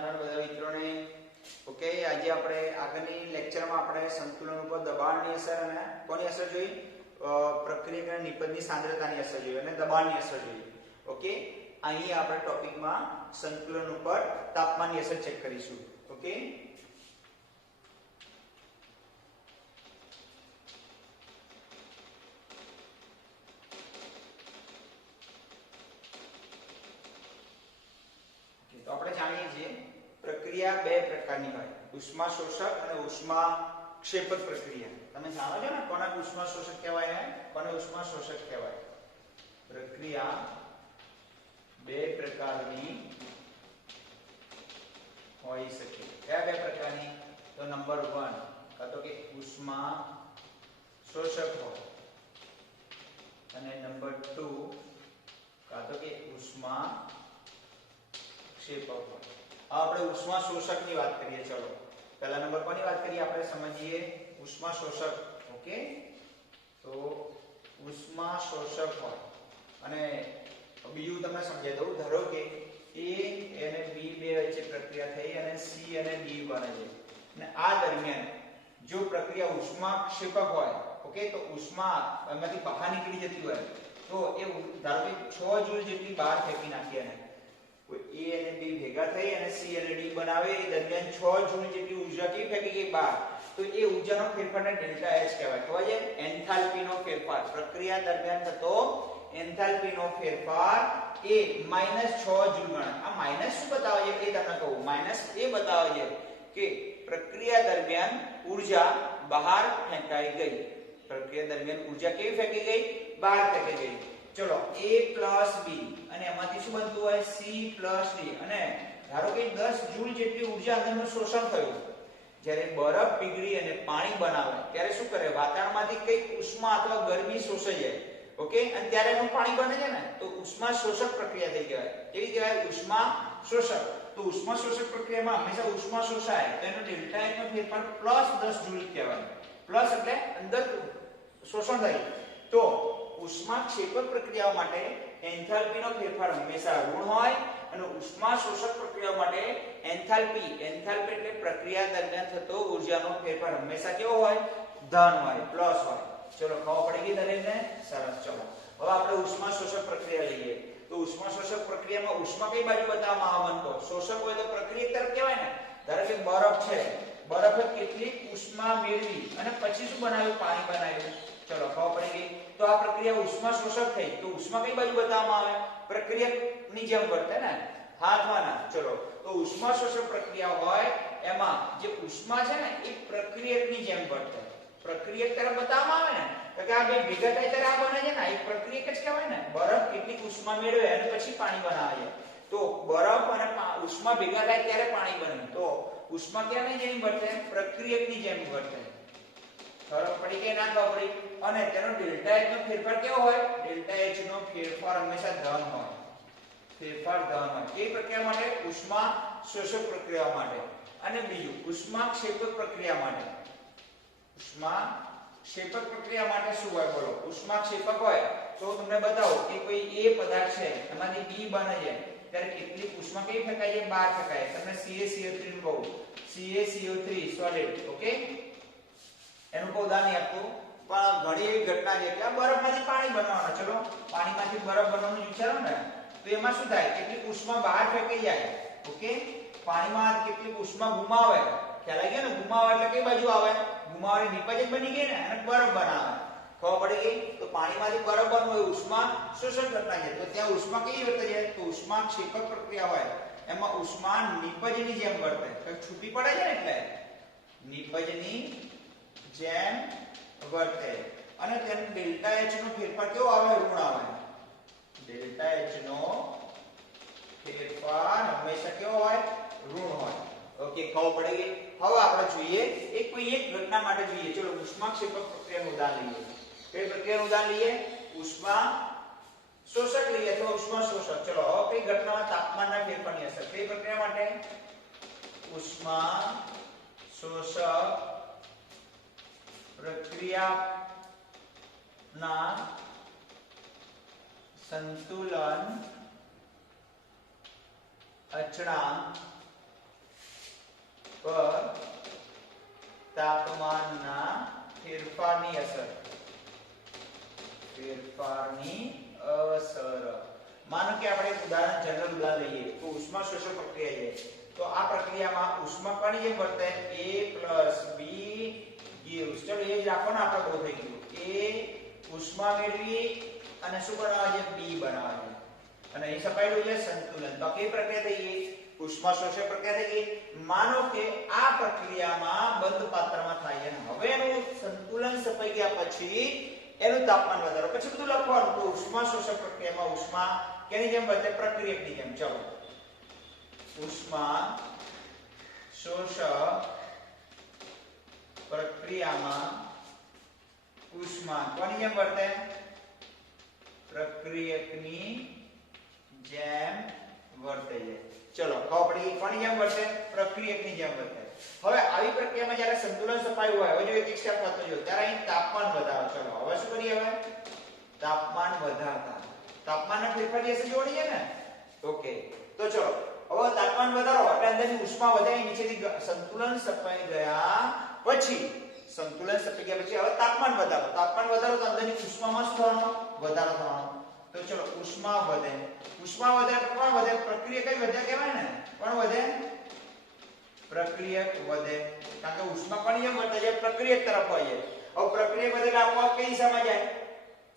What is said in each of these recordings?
નાના બધા મિત્રોને ઓકે આજે આપણે આગળની લેક્ચરમાં આપણે સંતુલન ઉપર દબાણની અસર અને કોની અસર જોઈ પ્રક્રિયા નિપજની સાંદ્રતાની અસર જોઈ અને દબાણની અસર જોઈ ઓકે અહીં આપણે ટોપિકમાં સંતુલન ઉપર તાપમાનની અસર ચેક કરીશું ઓકે तो આપણે જાણીએ છીએ પ્રક્રિયા બે પ્રકારની હોય ઉષ્મા શોષક અને ઉષ્મા ક્ષેપક પ્રક્રિયા તમે જાણો છો ને કોને ઉષ્મા શોષક કહેવાય ને કોને ઉષ્મા શોષક કહેવાય પ્રક્રિયા બે પ્રકારની હોઈ શકે કયા બે પ્રકારની તો નંબર 1 કાં તો કે ઉષ્મા શોષક હોય અને નંબર 2 કાં તો કે ઉષ્મા આપણે ઉષ્મા શોષક ની વાત કરીએ ચલો પહેલા નંબર કોની વાત કરીએ આપણે સમજીએ ઉષ્મા શોષક ઓકે તો ઉષ્મા શોષક હોય અને બીજું તમને સમજાવી દઉં ધારો કે A અને B બે વચ્ચે પ્રક્રિયા થઈ અને C અને D બને છે અને આ દરમિયાન જો પ્રક્રિયા ઉષ્મા ક્ષેપક હોય ઓકે તો ઉષ્મા એમાંથી બહાર નીકળી જતી હોય તો એ ધારો કે 6 જૂલ જેટલી બહાર ફેંકી નાખી અને A અને B ભેગા થઈ અને C અને D બનાવે એ દરમિયાન 6 જૂલ જેટલી ઊર્જા કેવી ફેંકી ગઈ બહાર તો એ ઊર્જાનો ફેરફારને ડેલ્ટા H કહેવાય કહેવાય છે એન્થાલ્પીનો ફેરફાર પ્રક્રિયા દરમિયાન થતો એન્થાલ્પીનો ફેરફાર એ -6 જૂલ ગણાય આ માઈનસ શું બતાવે છે એ તમને કહું માઈનસ એ બતાવે છે કે પ્રક્રિયા દરમિયાન ઊર્જા બહાર ફેંકાઈ ગઈ પ્રક્રિયા દરમિયાન ઊર્જા કેવી ફેંકી ગઈ બહાર ફેંકી ગઈ चलो A plus B અને એમાંથી શું બનતું હોય C plus D અને ધારો કે 10 જૂલ જેટલી ઊર્જા અંદરનું શોષણ થયું જ્યારે બરફ પીગળી અને પાણી બનાવે ત્યારે શું કરે વાતાવરણમાંથી કઈ ઉષ્મા અથવા ગરમી શોષાઈ જાય ઓકે અને ત્યારે એનું પાણી બને છે ને તો ઉષ્મા શોષક પ્રક્રિયા થઈ કહેવાય કેવી કહેવાય ઉષ્મા શોષક તો ઉષ્મા શોષક પ્રક્રિયામાં હંમેશા ઉષ્મા શોષાય તો એનો ડેલ્ટા H નો ફેરફાર +10 જૂલ કહેવાય પ્લસ એટલે અંદર શોષણ થાય તો ઉષ્મા ક્ષેપક પ્રક્રિયાઓ માટે એન્થાલ્પીનો ફેરફાર હંમેશા ઋણ હોય અને ઉષ્મા શોષક પ્રક્રિયાઓ માટે એન્થાલ્પી એટલે પ્રક્રિયા દરમિયાન થતો ઊર્જાનો ફેરફાર હંમેશા કેવો હોય ધન હોય પ્લસ હોય ચલો ખબર પડી ગઈ દરેકને સરસ ચલો હવે આપણે ઉષ્મા શોષક પ્રક્રિયા લઈએ તો ઉષ્મા શોષક પ્રક્રિયામાં ઉષ્મા કઈ બાજુ બતાવવામાં આવે તો શોષક હોય તો પ્રક્રિયા તરફ કહેવાય ને ધારો કે બરફ છે બરફે કેટલી ઉષ્મા મેળવી અને પછી શું બનાવ્યું પાણી બનાવ્યું चलो खबर पड़ी गई तो आ प्रक्रिया उष्मा शोषक थई तो उष्मा कई बाजू बतावવામાં આવે પ્રક્રિયાની જેમ વર્તે ને હાથવાના ચલો તો ઉષ્મા શોષક પ્રક્રિયા હોય એમાં જે ઉષ્મા છે ને એ પ્રક્રિયકની જેમ વર્તે પ્રક્રિયક તરફ બતાવવામાં આવે ને તો કે આ બે ભેગા થાય ત્યારે આ બને છે ને એ પ્રક્રિયક જ કહેવાય ને બરફ કેટલી ઉષ્મા મેળવે અને પછી પાણી બનાવે છે તો બરફ અને ઉષ્મા ભેગા થાય ત્યારે પાણી બને તો ઉષ્મા કેની જેમ વર્તે પ્રક્રિયકની જેમ વર્તે ખબર પડી કે ના ખબર પડી અને તેનો ડેલ્ટા H નો ફેરફાર કેવો હોય ડેલ્ટા H નો ફેરફાર હંમેશા ધન હોય ફેરફાર ધન હોય કે પ્રક્રિયા માટે ઉષ્મા શોષક પ્રક્રિયા માટે અને બીજું ઉષ્મા ક્ષેપક પ્રક્રિયા માટે ઉષ્મા ક્ષેપક પ્રક્રિયા માટે શું હોય બોલો ઉષ્મા ક્ષેપક હોય તો તમને બતાવો કે કોઈ A પદાર્થ છે એમાંથી B બને છે ત્યારે કેટલી ઉષ્મા કેવી ફેંકાય છે બહાર ફેંકાય તમને CaCO3 નું કહું CaCO3 સોલિડ ઓકે એનું કોઈ ઉદાહરણ આપતું પણ ઘણી એવી ઘટના છે કે બરફમાંથી પાણી બનવાનું ચલો પાણીમાંથી બરફ બનવાનું વિચારો ને તો એમાં શું થાય કેટલી ઉષ્મા બહાર ફેંકાઈ જાય ઓકે પાણીમાં કેટલી ઉષ્મા ગુમાવે ખ્યાલ આવી ગયો ને ગુમાવે એટલે કઈ બાજુ આવે ગુમાવે નિપજ બની ગઈ ને અને બરફ બનાવે ખબર પડી ગઈ તો પાણીમાંથી બરફ બનવું હોય ઉષ્મા શોષણ ઘટના છે તો ત્યાં ઉષ્મા કેવી વર્તે છે તો ઉષ્મા ક્ષેપક પ્રક્રિયા હોય એમાં ઉષ્મા નિપજની જેમ વર્તે તો છૂટી પડે છે ને એટલે નિપજની જેમ વર્તે અને તેનો ડેલ્ટા H નો ફેરફાર કેવો આવે ઋણ આવે ડેલ્ટા H નો ફેરફાર હંમેશા કેવો હોય ઋણ હોય ઓકે ખબર પડી ગઈ હવે આપણે જોઈએ એક ઘટના માટે જોઈએ ચલો ઉષ્મા ક્ષેપક પ્રક્રિયાનું ઉદાહરણ લઈએ કઈ પ્રક્રિયાનું ઉદાહરણ લઈએ ઉષ્મા શોષક લઈએ અથવા ઉષ્મા શોષક ચલો હવે કઈ ઘટનામાં તાપમાનના ફેરફારની અસર કઈ પ્રક્રિયા માટે ઉષ્મા શોષક પ્રક્રિયાના સંતુલન અચળાંક પર તાપમાનના ફેરફારની અસર માનો કે આપણે એક ઉદાહરણ જનરલ ઉદાહરણ લઈએ તો ઉષ્મા શોષક પ્રક્રિયા છે તો આ પ્રક્રિયામાં ઉષ્મા કોની જેમ વર્તે a + b gives ચલો એ જ રાખો ને આપણે બહુ થઈ ગયું a ઉષ્મા મેળવી અને શું બનાવવા છે b બનાવવા છે અને અહીં સપાયેલું છે સંતુલન તો કઈ પ્રક્રિયા થઈ ગઈ ઉષ્મા શોષક પ્રક્રિયા થઈ ગઈ માનો કે આ પ્રક્રિયામાં બંધ પાત્રમાં થાય છે હવે એનું સંતુલન સપાઈ ગયા પછી એનું તાપમાન વધારો પછી બધું લખવાનું તો ઉષ્મા શોષક પ્રક્રિયામાં ઉષ્મા કેની જેમ વર્તે પ્રક્રિયકની જેમ ચલો ઉષ્મા શોષક પ્રક્રિયામાં ઉષ્મા કોની જેમ વર્તે પ્રક્રિયકની જેમ વર્તે છે ચલો ખબર પડી કોની જેમ વર્તે પ્રક્રિયકની જેમ વર્તે હવે આવી પ્રક્રિયામાં જ્યારે સંતુલન સપાયું હોય હવે જો એક સ્ટેપ વધતો જો ત્યારે અહીં તાપમાન વધારો ચલો હવે શું કરીએ હવે તાપમાન વધારતા તાપમાનના ફેરફાર જે જોડી છે ને ઓકે તો ચલો હવે તાપમાન વધારો એટલે અંદરની ઉષ્મા વધે નીચેથી સંતુલન સપાઈ ગયા પછી હવે તાપમાન વધારો તો અંદરની ઉષ્મામાં શું થવાનો વધારો થવાનો તો ચલો ઉષ્મા વધે તો કોણ વધે પ્રક્રિયક જ વધે કહેવાય ને કોણ વધે પ્રક્રિયક વધે કારણ કે ઉષ્મા કોની જેમ વર્તે છે પ્રક્રિયક તરફ હોય છે હવે પ્રક્રિયક વધે એટલે આપોઆપ કઈ દિશામાં જાય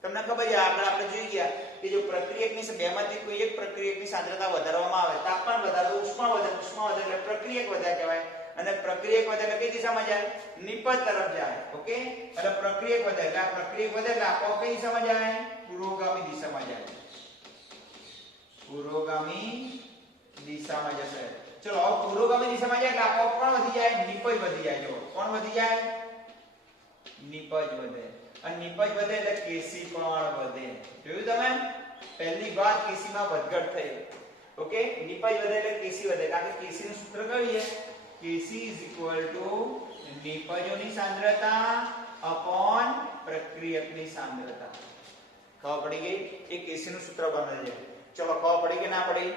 તમને ખબર છે આગળ આપણે જોઈ ગયા કે જો પ્રક્રિયકની બેમાંથી કોઈ એક પ્રક્રિયકની સાંદ્રતા વધારવામાં આવે તાપમાન વધારે તો ઉષ્મા વધે એટલે પ્રક્રિયક વધે કહેવાય અને પ્રક્રિયક વધે એટલે કઈ દિશામાં જાય નિપજ તરફ જાય ઓકે એટલે પ્રક્રિયક વધે એટલે આપોઆપ કઈ દિશામાં જાય પુરોગામી દિશામાં જાય પુરોગામી દિશામાં જશે ચલો હવે પુરોગામી દિશામાં જાય એટલે આપોઆપ કોણ વધી જાય નિપજ વધી જાય જો કોણ વધી જાય નિપજ વધે અને નિપજ વધે એટલે કેસી પણ વધે જોયું તમે પહેલી વાત કેસીમાં વધઘટ થઈ ઓકે નિપજ વધે એટલે કેસી વધે કારણ કે કેસી નું સૂત્ર કયું છે કેસી = નિપજોની સાંદ્રતા અપોન પ્રક્રિયકની સાંદ્રતા ખબર પડી ગઈ એ કેસી નું સૂત્ર બને છે ચલો ખબર પડી કે ના પડી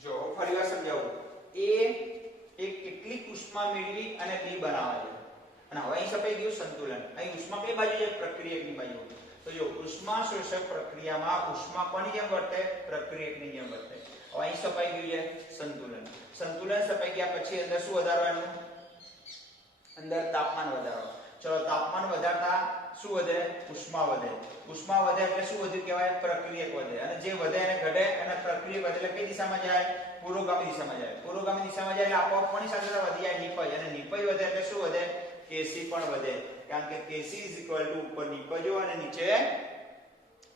જો ફરીવાર સમજાવું a એક કેટલીક ઉષ્મા મેળવી અને b બનાવે છે અને હવે અહીં સપાઈ ગયું સંતુલન અહીં ઉષ્મા કઈ બાજુ છે પ્રક્રિયકની બાજુ તો જો ઉષ્મા શોષક પ્રક્રિયામાં ઉષ્મા કોની જેમ વર્તે પ્રક્રિયકની જેમ વર્તે હવે અહીં સપાઈ ગયું છે સંતુલન સપાઈ ગયા પછી અંદર શું વધારો એનું અંદર તાપમાન વધારો ચલો તાપમાન વધારતા શું વધે ઉષ્મા વધે એટલે શું વધ્યું કહેવાય પ્રક્રિયક વધે અને જે વધે એને ઘટે અને પ્રક્રિયક વધે એટલે કઈ દિશામાં જાય પુરોગામી દિશામાં જાય એટલે આપોઆપ કોની સાંદ્રતા વધી જાય નિપજ અને નિપજ વધે એટલે શું વધે કેસી પણ વધે કારણ કે કેસી = ઉપર નિપજો અને નીચે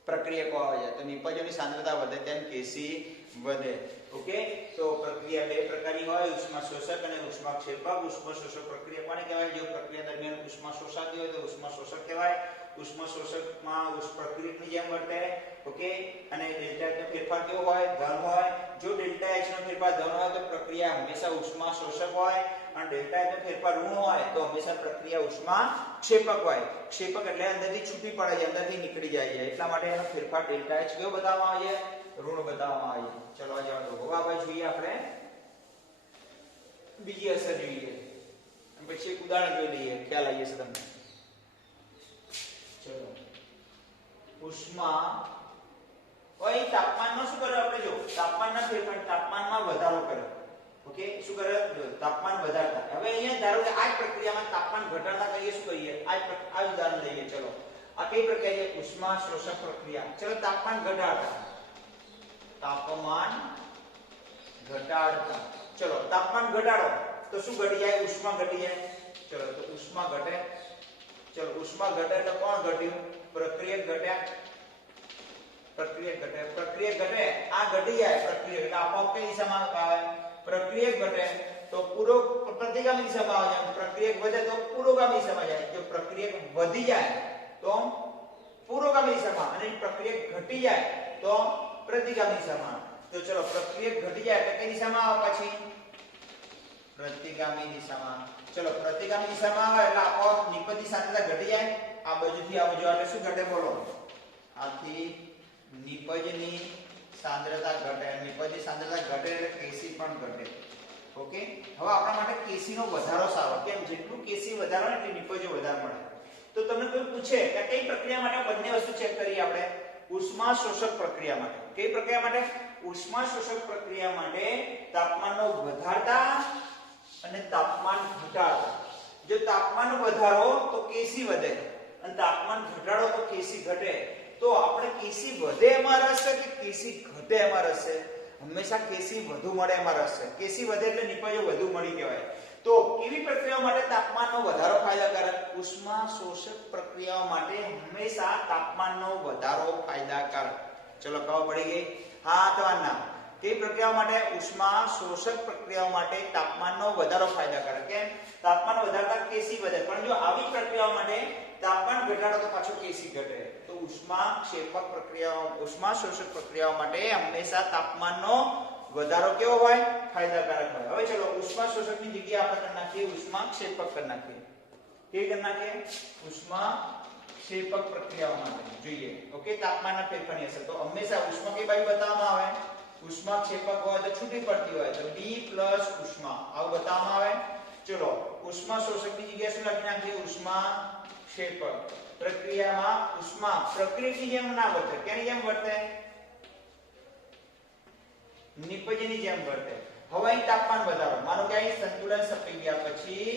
પ્રક્રિયકો આવે છે તો નિપજોની સાંદ્રતા વધે તેમ કેસી વધે ઓકે તો પ્રક્રિયા બે પ્રકારની હોય ઉષ્મા શોષક અને ઉષ્મા ક્ષેપક ઉષ્મા શોષક પ્રક્રિયા કોને કહેવાય જો પ્રક્રિયા દરમિયાન ઉષ્મા શોષાતી હોય તો ઉષ્મા શોષક કહેવાય ઉષ્મા શોષકમાં પ્રક્રિયકની જેમ વર્તે ઓકે અને ડેલ્ટા નો ફેરફાર કેવો હોય ધન હોય જો ડેલ્ટા H નો ફેરફાર ધન હોય તો પ્રક્રિયા હંમેશા ઉષ્મા શોષક હોય અને ડેલ્ટા H નો ફેરફાર ઋણ હોય તો હંમેશા પ્રક્રિયા ઉષ્મા ક્ષેપક હોય ક્ષેપક એટલે અંદરથી છૂટી પડે છે અંદરથી નીકળી જાય છે એટલા માટે એનો ફેરફાર ડેલ્ટા H કેવો બતાવવામાં આવે છે ઋણ બતાવવામાં આવે છે ચલો જવા દો હવે આપણે જોઈએ આપણે બીજી અસર જોઈએ પછી એક ઉદાહરણ જોઈ લઈએ ખ્યાલ આવી જશે તમને ચલો ઉષ્મા ઓય તાપમાનમાં શું કર્યું આપણે જો તાપમાનના ફેરફાર તાપમાનમાં વધારો કર્યો ઓકે શું કર્યું તાપમાન વધારતા હવે અહીંયા ધારો કે આ જ પ્રક્રિયામાં તાપમાન ઘટાડતા કરીએ શું કરીએ આ ઉદાહરણ લઈએ ચલો આ કઈ પ્રક્રિયા છે ઉષ્મા શોષક પ્રક્રિયા ચલો તાપમાન ઘટાડતા ચલો તાપમાન ઘટાડો તો શું ઘટી જાય ઉષ્મા ઘટી જાય ચલો તો ઉષ્મા ઘટે એટલે કોણ ઘટ્યું પ્રક્રિયક ઘટે આ ઘટી જાય પ્રક્રિયક એટલે આપોઆપ કઈ દિશામાં આવે પ્રક્રિયક ઘટે તો પ્રતિગામી દિશામાં આવે પ્રક્રિયક વધે તો પુરોગામી દિશામાં જાય જો પ્રક્રિયક વધી જાય તો પુરોગામી દિશામાં અને પ્રક્રિયક ઘટી જાય તો પ્રતિગામી દિશામાં તો ચલો પ્રક્રિયક ઘટી જાય એટલે કઈ દિશામાં આવે પછી પ્રતિગામી દિશામાં ચલો પ્રતિગામી દિશામાં આવે એટલે આપોઆપ નિપજની સાંદ્રતા ઘટી જાય આ બાજુથી આ બાજુ એટલે શું ઘટે બોલો આથી નિપજની સાંદ્રતા ઘટે, નિપજની સાંદ્રતા ઘટે એટલે Kc પણ ઘટે. ઓકે, હવે આપણા માટે Kc નો વધારો સારો, કેમ જેટલું Kc વધારે હોય એટલી નિપજો વધારે મળે. તો તમને કોઈ પૂછે કે કઈ પ્રક્રિયા માટે બંને વસ્તુ ચેક કરીએ આપણે, ઉષ્મા શોષક પ્રક્રિયા માટે. કઈ પ્રક્રિયા માટે? ઉષ્મા શોષક પ્રક્રિયા માટે તાપમાનનો વધારતા અને તાપમાન ઘટાડતા. જો તાપમાન વધારો તો Kc વધે અને તાપમાન ઘટાડો તો Kc ઘટે. તો આપણે Kc વધે એમાં રસ છે કે Kc ઘટે એમાં રસ છે? હંમેશા Kc વધુ મળે એમાં રસ છે. Kc વધે એટલે નિપજો વધુ મળી કહેવાય. તો કેવી પ્રક્રિયાઓ માટે તાપમાનનો વધારો ફાયદાકારક? ઉષ્મા શોષક પ્રક્રિયાઓ માટે હંમેશા તાપમાનનો વધારો ફાયદાકારક. ચલો ખબર પડી ગઈ? હા તો આ નામ. તે પ્રક્રિયાઓ માટે ઉષ્મા શોષક પ્રક્રિયાઓ માટે તાપમાનનો વધારો ફાયદાકારક. કેમ? તાપમાન વધારતા Kc વધે, પણ જો આવી પ્રક્રિયાઓ માટે તાપમાન ઘટાડો તો પાછો Kc ઘટે. તો ઉષ્મા ક્ષેપક પ્રક્રિયાઓ, ઉષ્મા શોષક પ્રક્રિયાઓ માટે હંમેશા તાપમાનનો વધારો કેવો હોય? ફાયદાકારક હોય. હવે ચલો ઉષ્મા શોષકની જગ્યાએ આપણે કરી નાખીએ ઉષ્મા ક્ષેપક કરી નાખીએ. કેવી કરી નાખીએ? ઉષ્મા ક્ષેપક પ્રક્રિયાઓ માટે જોઈએ. ઓકે, તાપમાનના ફેરફારની અસર. તો હંમેશા ઉષ્મા કઈ બાજુ બતાવવામાં આવે? ઉષ્મા ક્ષેપક હોય તો છૂટી પડતી હોય તો D પ્લસ ઉષ્મા આવું બતાવવામાં આવે. ચલો ઉષ્મા શોષકની જગ્યાએ શું લખી નાખીએ? ઉષ્મા ક્ષેપક પ્રક્રિયામાં ઉષ્મા પ્રક્રિયકની જેમ ના વર્તે. કેની જેમ વર્તે? નિપજની જેમ વર્તે. હવે અહીં તાપમાન વધારો, માનો કે અહીં સંતુલન સપી ગયા પછી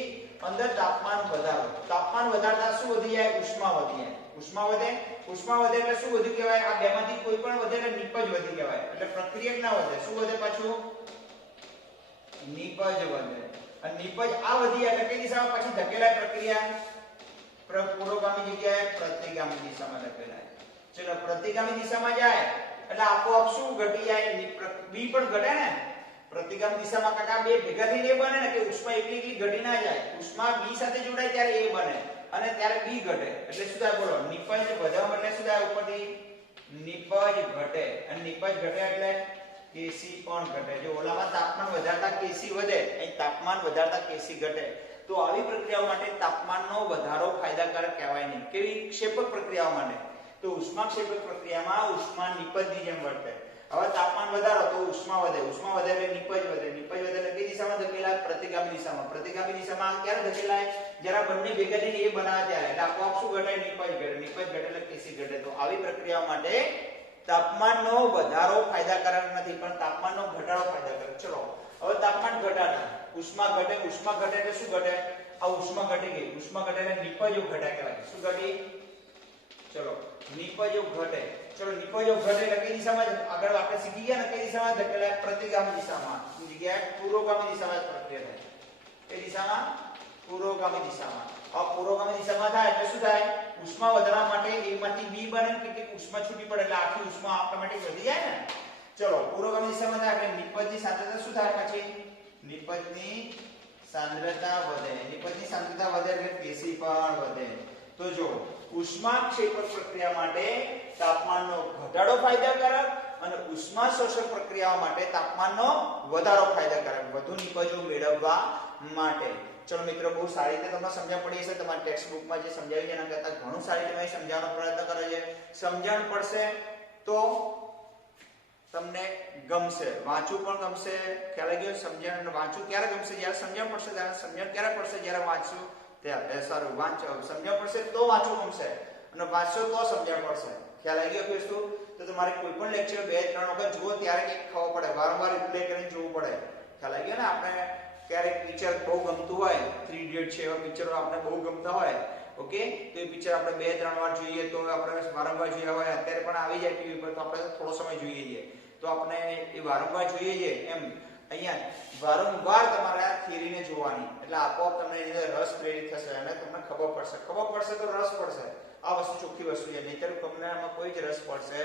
અંદર તાપમાન વધારો. તાપમાન વધારતા શું વધી જાય? ઉષ્મા વધી જાય. ઉષ્મા વધે, ઉષ્મા વધે એટલે શું વધ્યું કહેવાય? આ બેમાંથી કોઈ પણ વધે એટલે નિપજ વધી કહેવાય. એટલે પ્રક્રિયક ના વધે, શું વધે પાછું? નિપજ વધે. અને નિપજ આ વધી એટલે કઈ દિશામાં પાછી ધકેલાય પ્રક્રિયા? પુરોગામી જગ્યાએ પ્રતિગામી દિશામાં ધકેલાય. ચલો પ્રતિગામી દિશામાં જાય એટલે આપોઆપ શું ઘટી જાય? બી પણ ઘટે ને. પ્રતિગામી દિશામાં કાકા બે ભેગા થઈને એ બને ને કે ઉષ્મા એકલી એકલી ઘટી ના જાય. ઉષ્મા બી સાથે જોડાય ત્યારે એ બને અને ત્યારે બી ઘટે. એટલે શું થાય બોલો? નિપજ વધવા એટલે શું થાય? ઉપરથી નિપજ ઘટે. અને નિપજ ઘટે એટલે Kc પણ ઘટે. જો ઓલામાં તાપમાન વધારતા Kc વધે, અહીં તાપમાન વધારતા Kc ઘટે. તો આવી પ્રક્રિયાઓ માટે તાપમાનનો વધારો ફાયદાકારક કહેવાય નહીં. કેવી? ક્ષેપક પ્રક્રિયાઓ માટે. તો ઉષ્મા ક્ષેપક પ્રક્રિયામાં ઉષ્મા નિપજની જેમ વર્તે. હવે તાપમાન વધારો તો ઉષ્મા વધે, ઉષ્મા વધે એટલે નિપજ વધે, નિપજ વધે એટલે કઈ દિશામાં ધકેલાય? પ્રતિગામી દિશામાં. પ્રતિગામી દિશામાં ક્યારે ધકેલાય? જ્યારે બંને ભેગા થઈને એ બનાવે ત્યારે. એટલે આપોઆપ શું ઘટે? નિપજ ઘટે. નિપજ ઘટે એટલે Kc ઘટે. તો આવી પ્રક્રિયાઓ માટે તાપમાનનો વધારો ફાયદાકારક નથી, પણ તાપમાનનો ઘટાડો ફાયદાકારક. ચલો હવે તાપમાન ઘટાડે, ઉષ્મા ઘટે. ઉષ્મા ઘટે એટલે શું ઘટે? આ ઉષ્મા ઘટી ગઈ. ઉષ્મા ઘટે એટલે નિપજો ઘટ્યા કહેવાય. શું ઘટી? ચલો નિપજો ઘટે. ચલો નિપજો ઘટે એટલે કઈ દિશામાં? આગળ આપણે શીખી ગયા ને કઈ દિશામાં ધકેલાય? પ્રતિગામી દિશામાં. જગ્યાએ પુરોગામી દિશામાં પ્રક્રિયા થાય. કઈ દિશામાં? પુરોગામી દિશામાં. આ પુરોગામી દિશામાં થાય એટલે શું થાય? ઉષ્મા વધારવા માટે A માંથી B બને કે ઉષ્મા છૂટી પડે એટલે આખી ઉષ્મા ઓટોમેટિક વધી જાય ને. ચલો પુરોગામી દિશામાં થાય એટલે નિપજની સાંદ્રતા શું થાય? પછી નિપજની સાંદ્રતા વધે. નિપજની સાંદ્રતા વધે એટલે Kc પણ વધે. તો જો ઉષ્મા ક્ષેપક પ્રક્રિયા માટે તાપમાનનો ઘટાડો ફાયદાકારક અને ઉષ્મા શોષક પ્રક્રિયાઓ માટે તાપમાનનો વધારો ફાયદાકારક. વધુ નિપજો મેળવવા માટે. ચલો મિત્રો બહુ સારી રીતે તમને સમજણ પડી હશે. તમારી ટેક્સ્ટ બુકમાં જે સમજાવ્યું છે એના કરતાં ઘણું સારી રીતે સમજાવવાનો પ્રયત્ન કર્યો છે. સમજણ પડશે તો તમને ગમશે, વાંચવું પણ ગમશે. ખ્યાલ આવી ગયો? સમજણ વાંચવું ક્યારે ગમશે? જ્યારે સમજણ પડશે. ત્યારે સમજણ ક્યારે પડશે? જ્યારે વાંચવું ત્યારે. સારું, વાંચો સમજણ પડશે તો વાંચવું ગમશે અને વાંચશો તો સમજણ પડશે. ખ્યાલ આવી ગયો વસ્તુ? તો તમારે કોઈ પણ લેક્ચર 2-3 વખત જુઓ ત્યારે કંઈક ખબર પડે. વારંવાર રિપ્લે કરીને જોવું પડે. ખ્યાલ આવી ગયો ને? આપણે ક્યારેક પિક્ચર બહુ ગમતું હોય, 3 ઇડિયટ છે એવા પિક્ચરો આપણે બહુ ગમતા હોય, ઓકે, તો એ પિક્ચર આપણે 2-3 વાર જોઈએ તો આપણે વારંવાર જોયા હોય. અત્યારે પણ આવી જાય ટીવી પર તો આપણે થોડો સમય જોઈએ છીએ તો આપણે એ વારંવાર જોઈએ છીએ. એમ અહીંયા વારંવાર તમારે આ થિયરીને જોવાની એટલે આપોઆપ તમને એની અંદર રસ પ્રેરિત થશે અને તમને ખબર પડશે. ખબર પડશે તો રસ પડશે. આ વસ્તુ ચોખ્ખી વસ્તુ છે, નહીંતર તમને આમાં કોઈ જ રસ પડશે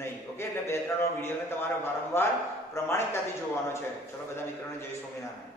નહીં. ઓકે, એટલે 2-3 વાર વિડીયોને તમારે વારંવાર પ્રમાણિકતાથી જોવાનો છે. ચલો બધા મિત્રોને જય સ્વામિનારાયણ.